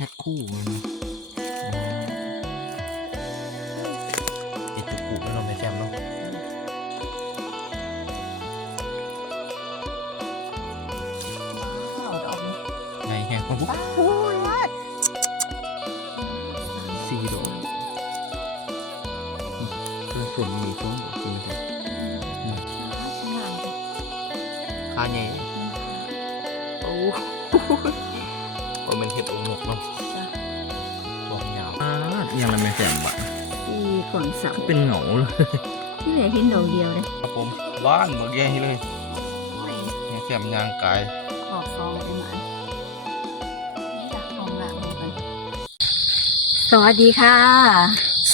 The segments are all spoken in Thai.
แท็กคู่มันนะ ยังมันไม่แจมบะที่ขวางเสาเป็นเหงาเลยที่เหลือเห็นดอกเดียวเลยครับผมบ้านเบิกแย่เลยเนี่ยแจมยางกายขอบฟองไปหน่อยนี่จ้ะฟองละเอากันสวัสดีค่ะ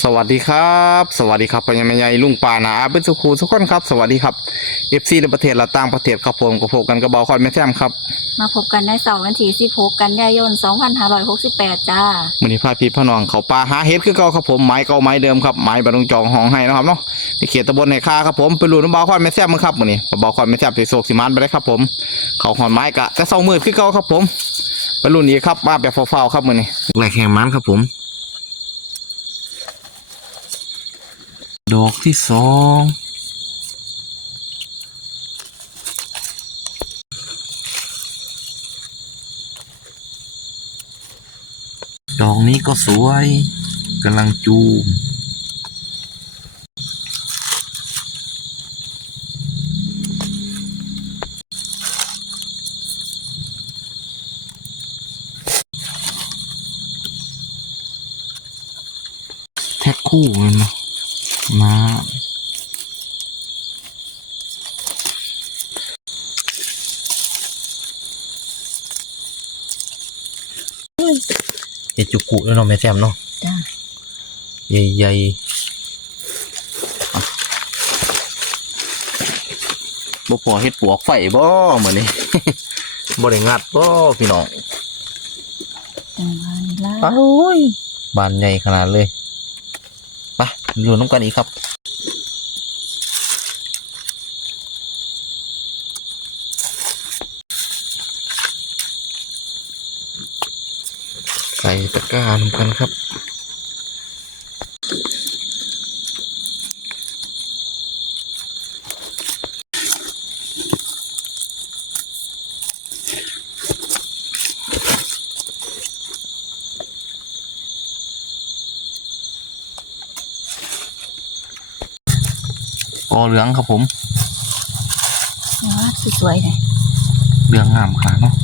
สวัสดีครับ สวัสดีครับปัญญาแม่ใหญ่ลุงป่านาอาเป็นสุขูทุกคนครับ สวัสดีครับ เอฟซีในประเทศและต่างประเทศครับผมกับพบกันกระเบาคอนแม่แซมครับมาพบกันในเสาร์วันที่16กันยายน 2568 จ้ามือนี้พาพี่พ่อน้องเขาป่าหาเห็ดคือเก่าครับผมไม้เก่าไม้เดิมครับไม้บรรลุงจองห้องให้นะครับเนาะในเขตตำบลในคาครับผมไปรูน้ำเบาคอนแม่แซมมั้งครับมือนี้เบาคอนแม่แซมสิโศกสิมันไปได้ครับผมเขาหอนไม้กะแต่เศร้ามืดคือเก่าครับผมไปรุ่นนี้ครับมาแบบเฝ้าๆครับมือนี้แหลกแข่งมันครับผม ดอกที่สอง ดอกนี้ก็สวยกำลังจูมแท็กคู่มันมามา เอ็ ดจุกุแล้วเนาะแม่แจมเนาะจ้าใหญ่ๆบ่พอเฮ็ดปวกไฟบ่เหมือนนี้ บ่ได้งัดบ่พี่น้องจังหวะนี้ละ โอ้ยบานใหญ่ขนาดเลยไปดูน้ำกันอีกครับ ตะกร้าน้ำกันครับ กอเหลืองครับผมว่าสวยๆเลยเหลืองงามขนาดเนาะ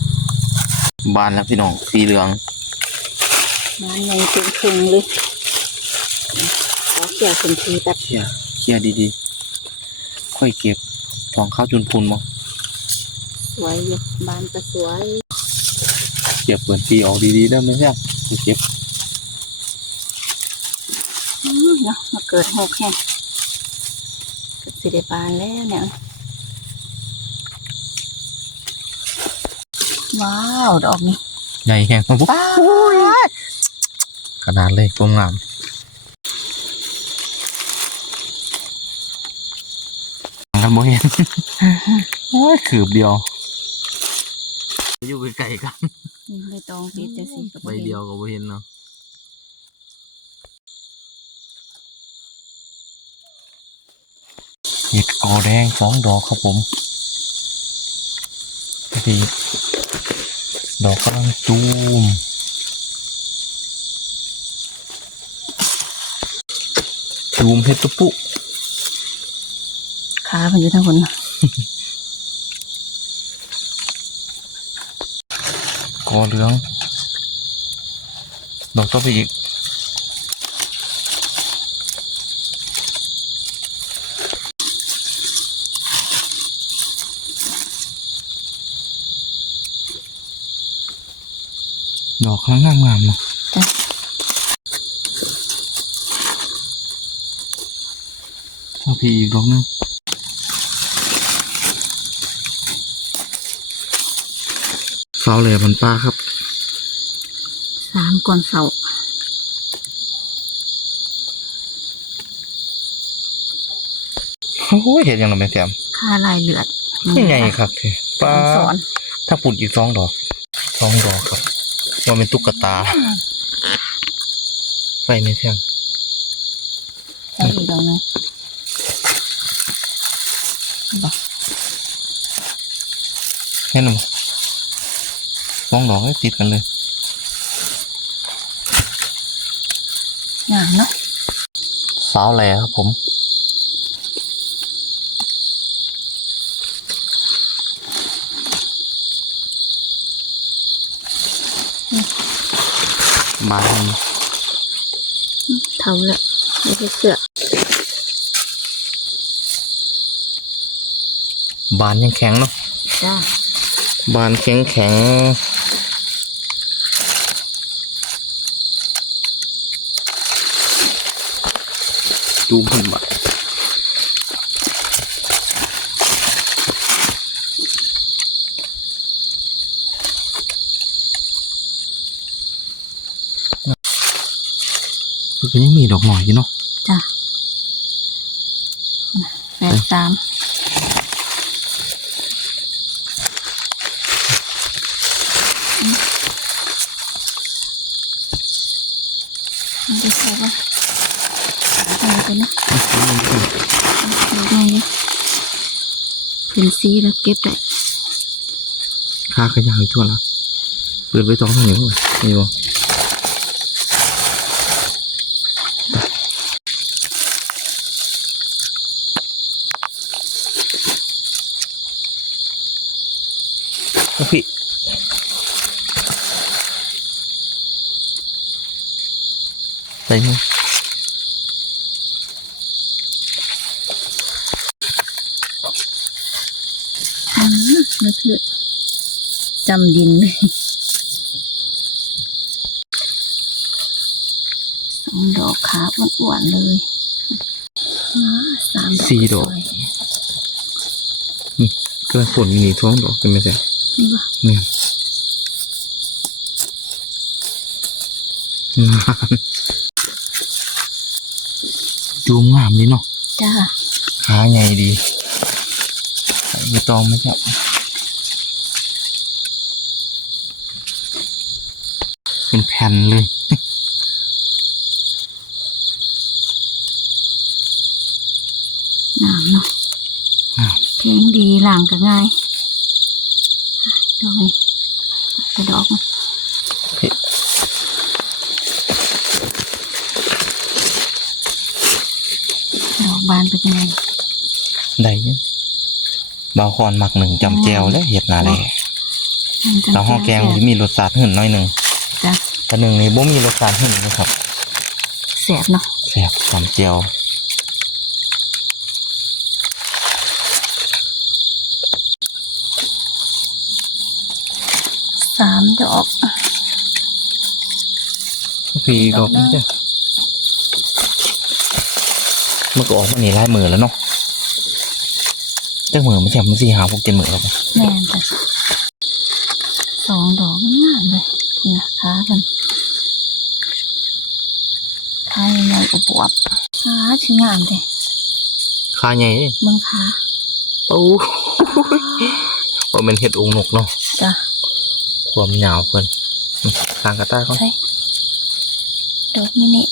บานแล้วพี่น้องสีเหลือง มาใหญ่เป็นครึ่งเลยขอเกี่ยวเป็นทีแบบเคลียร์เคลียร์ดีๆ ค่อยเก็บทองข้าวจุนพูนมั้งสวยอยู่บานก็สวยเก็บเปิดปีออกดีๆได้ไหมเนี่ยค่อยเก็บอืมเนาะมาเกิดหกแห่งเกิดสิได้บานแล้วเนี่ยว้าว ดอกนี้ใหญ่แห้งปุ๊บป้าดข นาดเลยกลมงามกันบ่เห็นโอ้ยขืบเดียว อยู่ไกลๆกันนี่ใบตองติดแต่สิกับใบเดียวก็บ่เห็นเนาะเห็ดกอแดงสองดอกครับผมดีดอกกำลังจูม จูมเห็ดตุปุขามันอยู่ทั้งคนกอเหลือง ดอกต่อไปอีกดอกข้างงามงามๆเนาะ จ้ะ เอา พี่อีกดอกหนึงเสาเหล่มันป้าครับ สามก่อนเสาโอ้ยเห็นยังไงแม่แซมค่าลายเลือดยังไงครับเธอป้าสอนถ้าปุ่นอีกสองดอกสองดอกครับว่าเป็นตุ๊กตาไฟไม่แทง ใส่อีกดอกหนึงบอก แค่นั้นสองดอกให้ติดกันเลยงามเนาะสาวแหล่ครับผมบานเท่าละไม่ใช่เสือ บานยังแข็งเนาะจ้าบานแข็งแข็งจูมขึ้นมาคือยังมีดอกหน่อยอยู่เนาะจ้าแปดสามมันจะใส่ปะใส่ไปนะดูไงดิ เป็นสีแล้วเก็บได้ค่าขยะอยู่ทั่วแล้วเปิดไว้สองทางนี้ก่อนนี่บ่โอ้พี่ใส่มืออื มมันคือจำดินเลยสองดอกขาอ้วนๆเลยอ่าสามดอกสี่ดอกสวยกระฝนอยู่นี่ท้องดอกเป็นไหมจ๊ะนี่ปะเนี่ยงามจูมงามดีเนาะจ้าขาใหญ่ดีใส่ใบตองไหมครับ เป็นแผ่นเลยงามเนาะงามแข็งดีหลังก็ง่ายอะดอกนี้กระดอกมันพี่ดอกบานเป็นยังไงได้อยังบางคนมักหนึ่งจำแจวและเห็ดหนาแหล่มันจะแต่ห้อแกงมันจะมีรสชาติหื่นหน้อยหนึ่ง จ้ะแต่หนึ่งนี่บ่มีรสชาติหื่นนะครับแสบเนาะแซ่บจำแจวสามดอกพี่อีกดอกนึงจ้ะมันก็ออกมานี่ลายมือแล้วเนาะจังมือมันแซ่บมันสี่หาพวกเจ็ดมือแล้วปะแม่นจ้ะสองดอกมันงามเลยนะขามัน ขาใหญ่ๆอวบๆขาชื่องามเลยขาใหญ่เด้เบิ่งขาโอ้ว่าเป็นเห็ดองค์นกเนาะจ้ะความยาวเพิ่นทางกระต้ายเขาใช่ดอกมินิ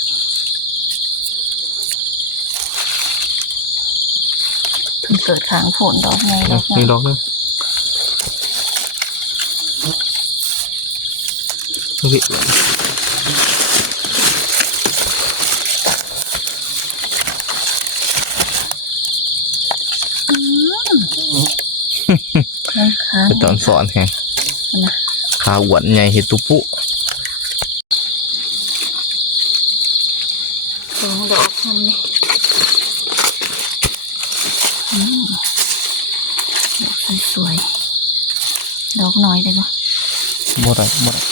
เพิ่งเกิดขางฝนดอกไงดอกนี่งามดอกนึงพี่ เบิ่งขาไปตอนสอนแฮงนะขาอ้วนใหญ่เห็ดตุปุสองดอกทำนี่อืมดอกสวยๆดอกน้อยได้ปะบ่ได้บ่ได้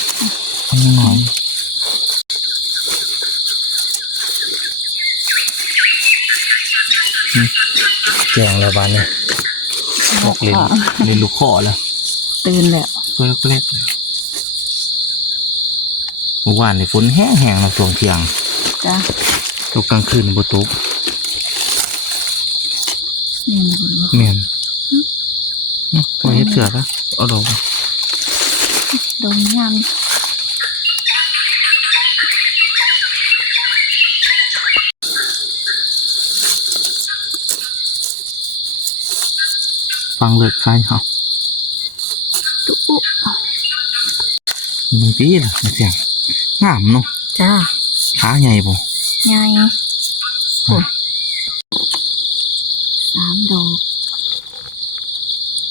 อันนี้หน่อยอืมแจงแล้วบานเนี่ยบอกเล่นเล่นลูกคอแล้ว ตื่นแล้วตัวแรกๆเมื่อวานในฝนแห้งๆเราตวงเทียงจ้ะตกกลางคืนบุตุกเมียนบ่เมียนพอเห็ดเสือปะเอาดอกปะดงยำฟังเลิกใครเหรอา มึงตีล่ะไม่เสียงงามเนาะจ้าขาใหญ่บ่ไงโอ้สามดอก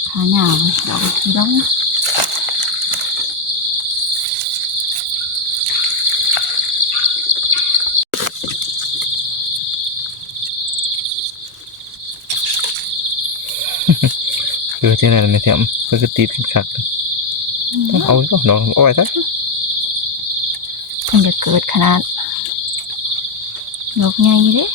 ขาหยาวดอกที่ร้องคือที่ไหนล่ะไม่เสียงเพื่อก็ตีขึ้นขัก ต้องเอาไว้ก่อนดอกเอาไว้ซะมันจะเกิดขนาดดอกใหญ่เด้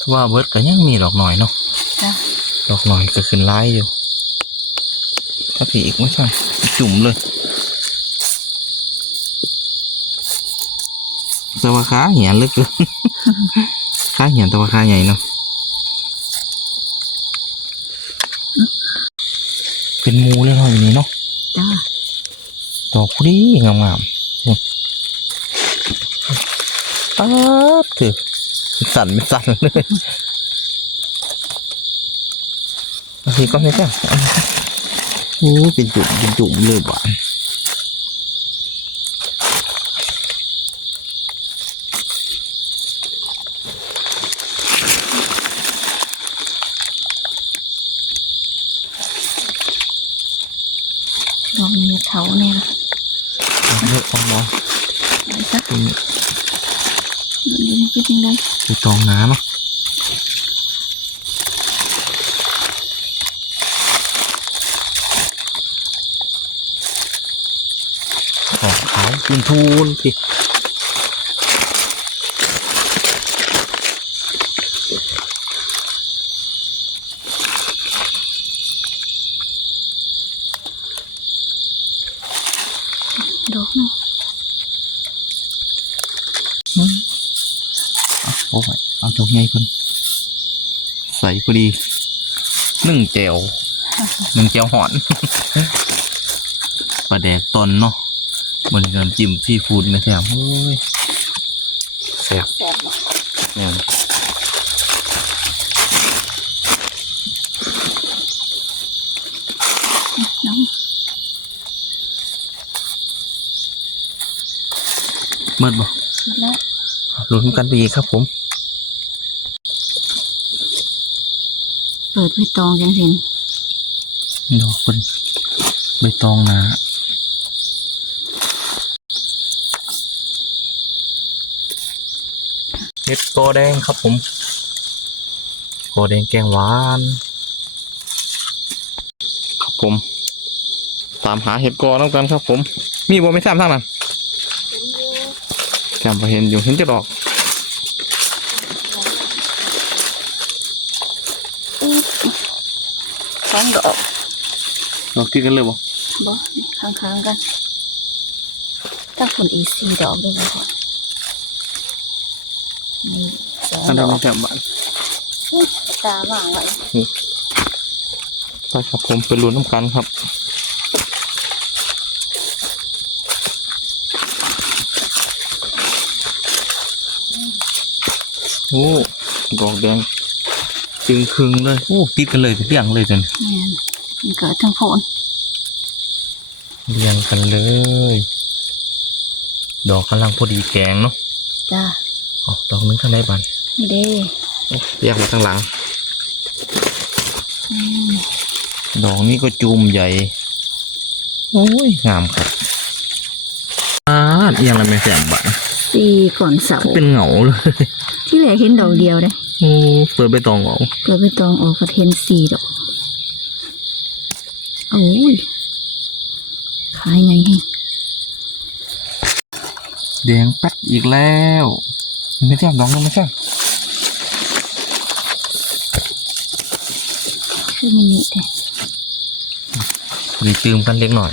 ถ้าว่าเบิร์ดก็ยังมีดอกหน่อยเนาะจ้าดอกหน่อยก็ขึ้นไล่อยู่ถ้าผีอีกไม่ใช่ จุ่มเลย แต่ว่าขาเหียนเหลึกเกินขาเหียนแต่ว่าขาใหญ่เนาะเป็นหมูเลยเนาะอยู่นี่เนาะจ้าดอกพอดีงามๆนี่ป๊าดคือสั่นไม่สั่นเลยโอเคก็ไม่ใช่เอามาโอ้ยเป็นจุ่มเป็นจุ่มเลยบ้าน ดอกนี้เถาเนี่ยเอาเยอะเอาหมอไปซะตรงนี้มันยังเป็นยังไงไปตองน้ำเนาะออกขาวเป็นทูนพี่ ดอกนึง โอ้ยเอาตรงไงคนใส่พอดีหนึ่งแจวหนึ่งแจวหอนปลาแดกตอนเนาะบนน้ำจิ้มซีฟู้ดไม่แซ่บโอ้ยแซ่บแสบบ่เนี่ยน้องเมื่อบ่หมดแล้วลุ้นกันไปอีกครับผม เปิ ดไว้ตองจังสินดอกเป็นใบตองนะเห็ดโกแดงครับผมโกแดงแกงหวาน ครับผม ตามหาเห็ดกอต้องกันครับผม มีบ่ไม่ทราบทางนั้นแซมพอเห็นอยู่เห็นจะดอก สองดอกดอกที่กันเลยบ่บ่ข้างๆกันถ้าคนอีสี่ดอกได้ไหมก่อนนี่สองอันดนั้อนกไม่แซมบ้านตาว่างไว้ไปครับผมไปลุ้นน้ำกันครับโอ้ดอกแดง จึงครึงเลยโอ้ติดกันเลยเรียงเลยจนแม่นมันเกิดทั้งโพนเรียงกันเลย ดอกกำลังพอดีแกงเนาะจ้าอ๋อดอกนึงข้างในบันนี่เด้โอ้เรียงมาข้างหลังอืมดอกนี้ก็จูมใหญ่โอ้ยงามครับอ่าเอียงอะไรไม่แสมบะสี่ก่อนเสาเป็นเหงาเลย ที่แรกเห็นดอกเดียวเลย โอ้เปิดใบตองเหงาเปิดไปตองออกกระเทนสี่ดอกโอ้ยขายไงให้แดงแป๊ดอีกแล้วไม่แจ่มดอกนึงไม่แจ่มคือมินิแต่รีตืมกันเล็กหน่อย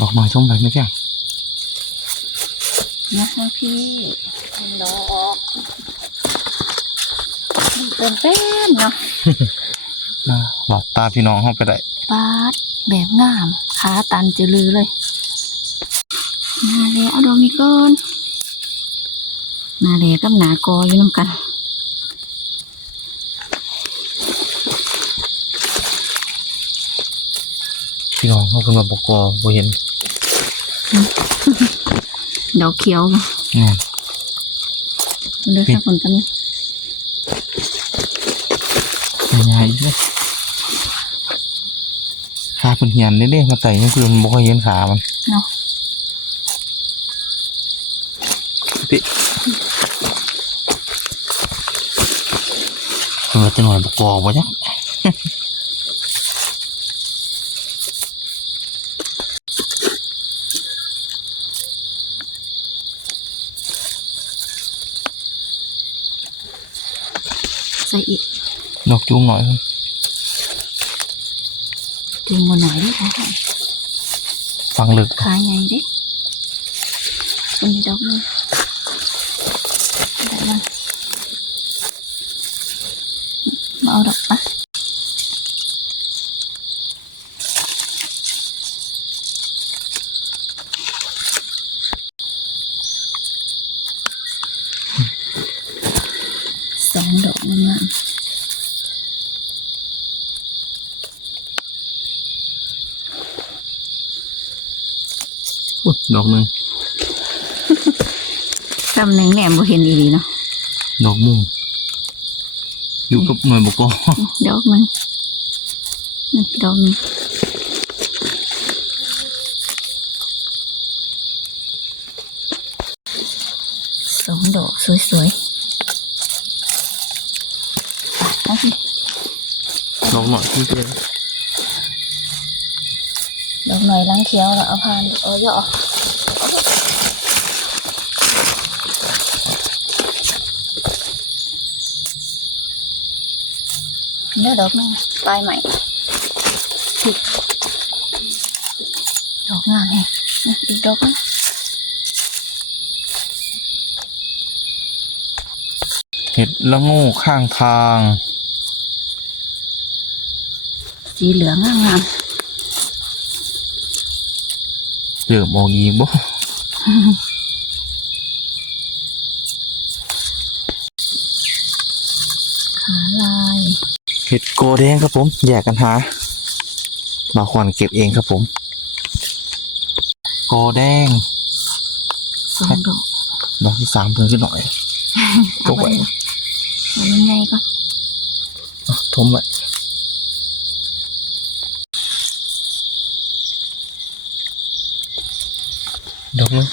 ดอกหน่อย ชมไปไม่แจ่มนะคะพี่เป็นดอกเติมเต้นเนาะหลอดตาพี่น้องเข้าไปได้ปาดแบบงามขาตันจะลือเลยมาเลยเอาดอกนี้ก่อนมาเลยกับหนากออยู่น้ำกันพี่น้องเขาเป็นมาบกอบ่เห็น ดอกเขียวมาอืมมันเลือกสักคนกันยังไงเนี่ยขาเพิ่นเหียนเด้ๆมาใส่ยังคือมันบ่ค่อยเห็นขามันเนาะพี่เออจะหน่อยบกอบ่จ๊ะ ใส่อีก ดอกจุ้งหน่อยครับจูงมาหน่อยดิค่ะฟังลึกขาใหญ่ดิเป็นดอกนึงได้แล้วมาเอาดอกปะสองดอกงาม อุ๊ย ดอกหนึงจำหนึ่งแหนมบ่เห็นอีหลีเนาะดอกม่วงอยู่กับหน่วยบกอดอกหนึ่งนี่ดอกหนึ่งสองดอกสวยๆอะเอาสิดอกหน่อยที่เป็นดอกหน่อยล้างเขียวแล้วเอาพานเอาเยอะ เนื้อดอกหนึงปลายใหม่ผิดดอกงามแฮะนะอีกดอกหนึงเห็ดละโง่ข้างทาง สีเหลืองงามงามเริ่มออกอีกบ่ ขาลาย เห็ดโกแดงครับผมแยกกันหาบาควันเก็บเองครับผม โกแดงสองดอกดอกที่สามเพิ่งขึ้นหน่อยเอาไปเอายังไงก่อนอะทมไว้ดอกนึง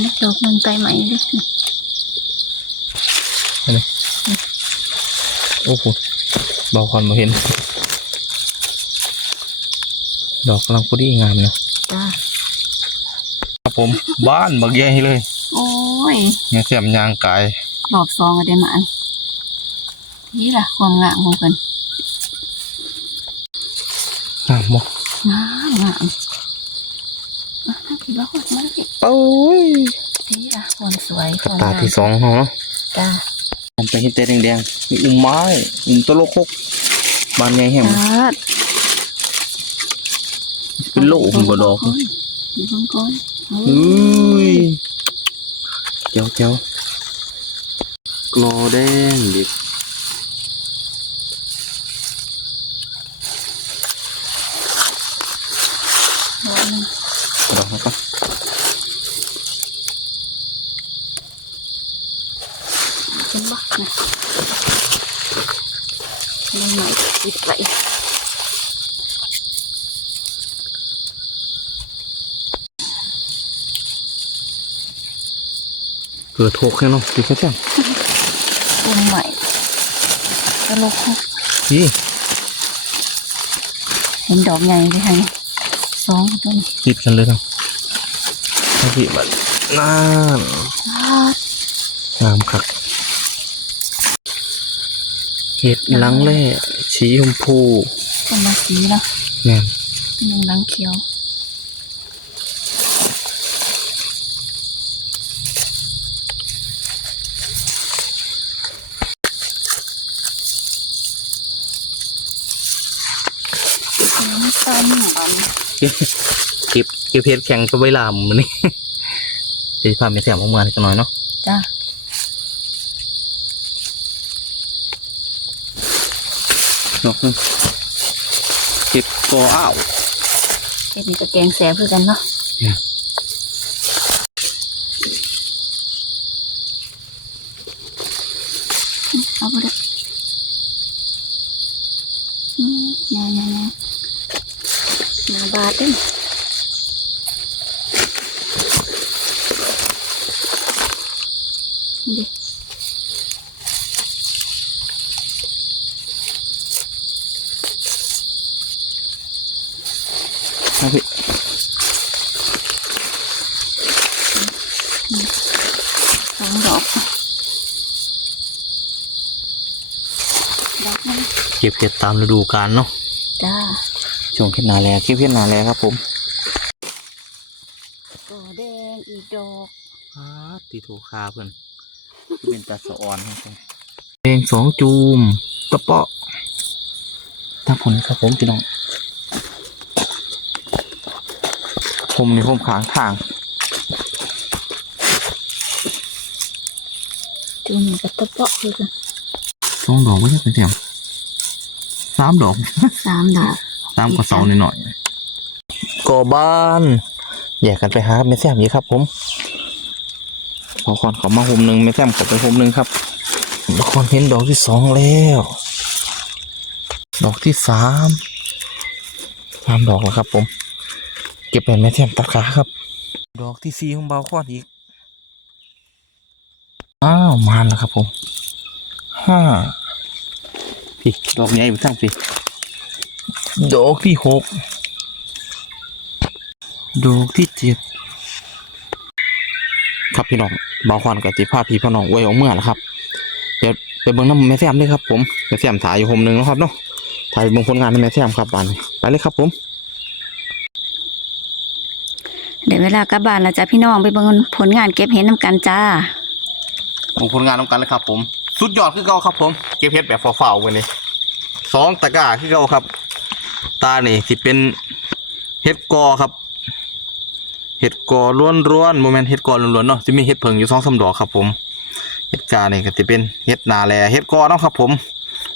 เล็กดอกหนึ่งไกลใหม่เลย โอ้โหบาควันมาเห็น ดอกกำลังพอดีงามเนาะจ้าครับผมบ้านบักใหญ่เลย โอ้ยยังเสียมยางกายรอบสองก็ได้มาอันนี่ล่ะความงามของเพิ่นงามบ่งามงามอะพี่บอกว่ามาพี่โอ้ยนี่ล่ะความสวยความตางามที่สองของเนาะ จ้า มันไปเห็นแต่แดงๆมีอุ้มไม้อุ้มตะโลกกบ้านใหญ่แห่งจ้าเป็นโลผมก็ดอกอยู่ข้างก้นเฮ้เฮ้ยยเจ้าเจ้ากลอแดงดิบ ดอกหนึ่ง ดอกนะครับ เป็นบักนะไม่ไหน ปิดไปเกิดโถกแค่เนาะดิเขาจ้าต้นใหม่ตลกหกนี่เห็นดอกใหญ่เลยค่ะนี่สองต้นติดกันเลยเนาะเอาพี่มันน่านอ้างามคัก เห็ดหลังแร่สีชมพูคนละสีเนาะแม่นหนึ่งหลังเขียวตาลังเก็บเก็บเพชรแข็งก็ไว้ลามมันนี่เดี๋ยวพาไปแถมออกมาหน่อยเนาะจ้า ดอกหนึงเห็ดกออ้าวเฮ็ดนี่ก็แกงแสบคือกันเนาะเนี่ยเอาไปเลยอืมแน่แน่แน่หนาบาดเด้นี่ดิ นะพี่ สองดอกดอกนึง เก็บเพชรตามฤดูกาลเนาะจ้าช่วงเห็ดนาแลเก็บเห็ดนาแลครับผมตัวแดงอีกดอกอ้าตีโทคาเพื่อนเป็นตาสะออนครับผมเพลงสองจูมตะเปาะตาผลครับผมพี่น้องผมนี่ผมขางทางจุ่มกับตะเปาะคือกันสองดอกไม่ใช่เป็นเสียม สามดอกสามดอกสามกับเสาหน่อยๆก่อบ้านแยกกันไปหาแม่แซมยี่ครับ ผมพอคอนเขามาหุมหนึ่งแม่แซมเขาไปหุมหนึ่งครับบางคนเห็นดอกที่สองแล้ว ดอกที่สามสามดอกแล้วครับ ผม เก็บเป็นแม่แซมตัดขาครับ ดอกที่สี่ของเบาคอนอีกอ้าวมานแล้วครับ ผมห้า พี่ดอกใหญ่ไปทั้งพี่ดอกที่หกดอกที่เจ็ดครับพี่น้องบาวควันกับติภาพพี่พ่อน้องไว้เอาเมื่อแล้วครับเดี๋ยวไปเบิ่งน้ำแม่แซมด้วยครับ ผมแม่แซมถ่ายอยู่ผมหนึ่งแล้วครับเนาะถ่ายเบิ่งผลงานในแม่แซมครับบานนี้ไปเลยครับ ผม เดี๋ยวเวลากลับบ้านแล้วจ้าพี่น้องไปเบิ่งผลงานเก็บเห็ดน้ำกันจ้าเบิ่งผลงานน้ำกันเลยครับ ผม สุดยอดคือเก่าครับผมเก็บเพชรแบบฝ่าๆวันนี้สองตะกร้าคือเก่าครับ ตานี่สิเป็นเห็ดกอครับ เห็ดกอล้วนๆโมเมนต์เห็ดกอล้วนๆเนาะจะมีเห็ดเพิงอยู่สองสามดอกครับผมเห็ดกาเนี่ยก็จะเป็นเห็ดนาแลเห็ดกอเนาะครับ ผม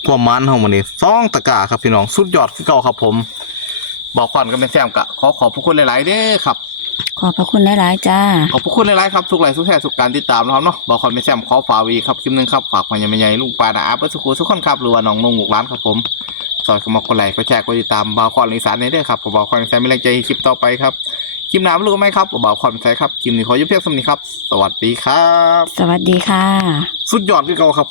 ความมันของมันนี่สองตะกร้าครับพี่น้องสุดยอดคือเก่าครับผม บอกควันก็เป็นแซมกะขอขอบพระคุณหลาย ๆเด้อครับ ขอบพระคุณหลายๆจ้า ขอบพระคุณหลายๆครับทุกไลค์ทุกแชร์ทุกการติดตามนะครับเนาะบอกคอนเป็นแซมขอฝากวีครับคลิปหนึงครับฝากพญาใหญ่ลุงปลาดาอาเปิดสุขุทุกคนครับหรือว่าน้องนงหมูกร้านครับผมสอนกันมาคนไลค์ก็แชร์ก็ติดตามบาวคอนอีสานในเด้อครับผมบาวคอนอีสานไม่แรงใจให้คลิปต่อไปครับคลิปหน้าไม่รู้ไหมครับบาวคอนใช่ครับคลิปนี้ขอยุบเพียงสำนี้ครับ สวัสดีครับ สวัสดีค่ะ สุดยอดที่เก่าครับ